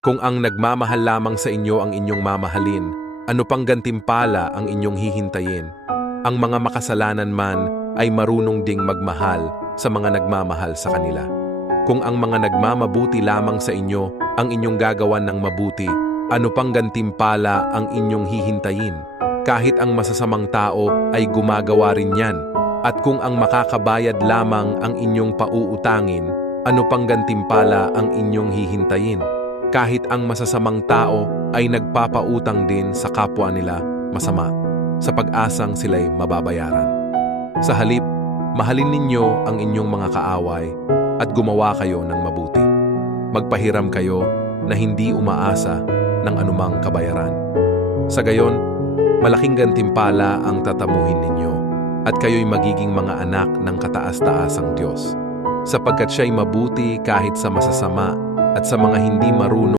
Kung ang nagmamahal lamang sa inyo ang inyong mamahalin, ano pang gantimpala ang inyong hihintayin? Ang mga makasalanan man ay marunong ding magmahal sa mga nagmamahal sa kanila. Kung ang mga nagmamabuti lamang sa inyo ang inyong gagawan ng mabuti, ano pang gantimpala ang inyong hihintayin? Kahit ang masasamang tao ay gumagawa rin yan. At kung ang makakabayad lamang ang inyong pauutangin, ano pang gantimpala ang inyong hihintayin? Kahit ang masasamang tao ay nagpapautang din sa kapwa nila masama, sa pag-asang sila'y mababayaran. Sa halip, mahalin ninyo ang inyong mga kaaway at gumawa kayo ng mabuti. Magpahiram kayo na hindi umaasa ng anumang kabayaran. Sa gayon, malaking gantimpala ang tatamuhin ninyo at kayo'y magiging mga anak ng kataas-taasang Diyos, sapagkat siya'y mabuti kahit sa masasama at sa mga hindi marunong